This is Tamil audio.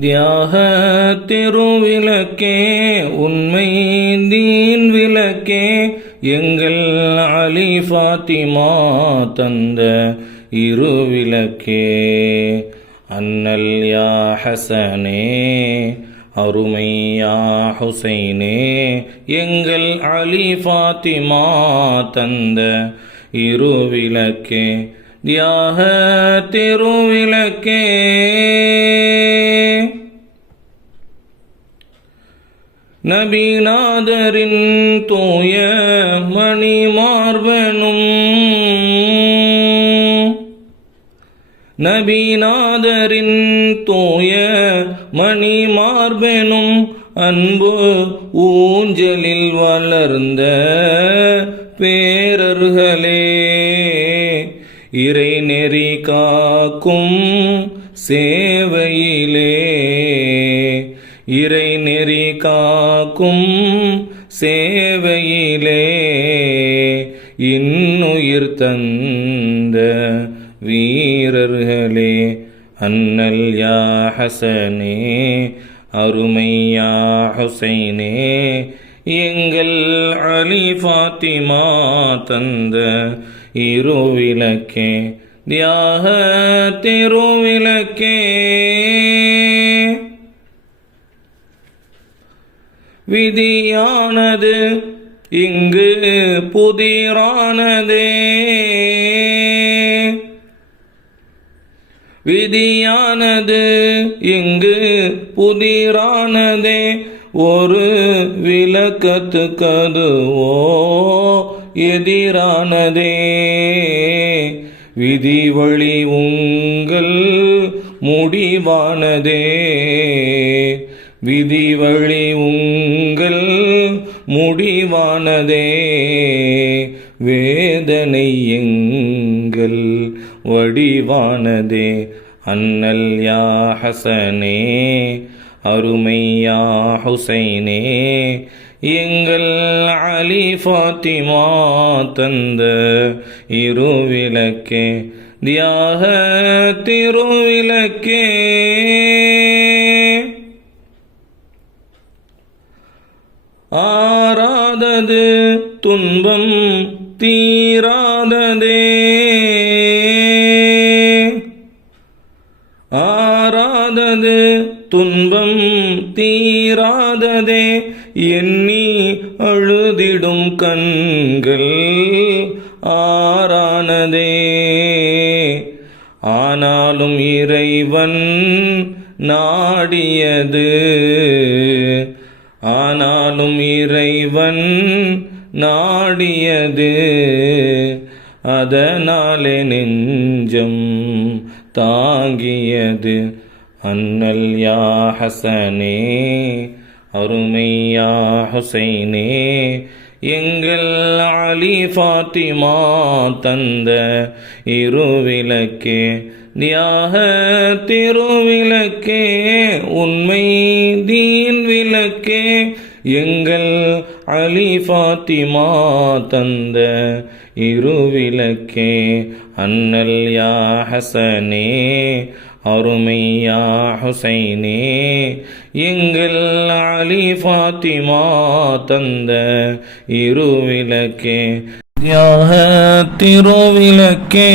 தியாக திருவிளக்கே உண்மை தீன் விளக்கே எங்கள் அலி ஃபாத்திமா தந்த இருவிளக்கே. அன்னல் யா ஹசனே அருமையா ஹுசைனே எங்கள் அலி ஃபாத்திமா தந்த இருவிளக்கே. தியாக திருவிளக்கே. நபிநாதரின் தூய மணி மார்பனும் நபிநாதரின் தூய மணி மார்பெனும் அன்பு ஊஞ்சலில் வளர்ந்த பேரர்களே இறை நெறி காக்கும் சேவையிலே இறை நெறி காக்கும் சேவையிலே இன்னுயிர் தந்த வீரர்களே அன்னல் யா ஹசனே அருமையா ஹுசைனே எங்கள் அலி ஃபாத்திமா தந்த இருவிளக்கே தியாக திருவிளக்கே. விதியானது இங்கு புதிரானதே. விதியானது இங்கு புதிரானதே. ஒரு விளக்கத்துக்கதுவோ எதிரானதே. விதி வழி உங்கள் முடிவானதே. விதி வழி உங்கள் முடிவானதே. வேதனை எங்கள் வடிவானதே. அன்னல் யா ஹசனே அருமையா ஹுசைனே எங்கள் அலி ஃபாத்திமா தந்த இருவிளக்கே தியாக திருவிளக்கே. துன்பம் தீராததே. ஆராதது துன்பம் தீராததே. எண்ணி அழுதிடும் கண்கள் ஆறானதே ஆனாலும் இறைவன் நாடியது. ஆனாலும் இறைவன் நாடியது. அதனாலே நெஞ்சம் தாங்கியது. அன்னல் யா ஹசனே அருமையா ஹுசைனே எங்கள் அலி ஃபாத்திமா தந்த இருவிளக்கே தியாக திருவிளக்கே உண்மை தீன் விளக்கே எங்கள் அலி ஃபாத்திமா தந்த இருவிளக்கே அன்னல் யா ஹசனே அருமையா ஹுசைனே. எங்கள் அலி ஃபாத்திமா தந்த இருவிளக்கே தியாக திருவிளக்கே.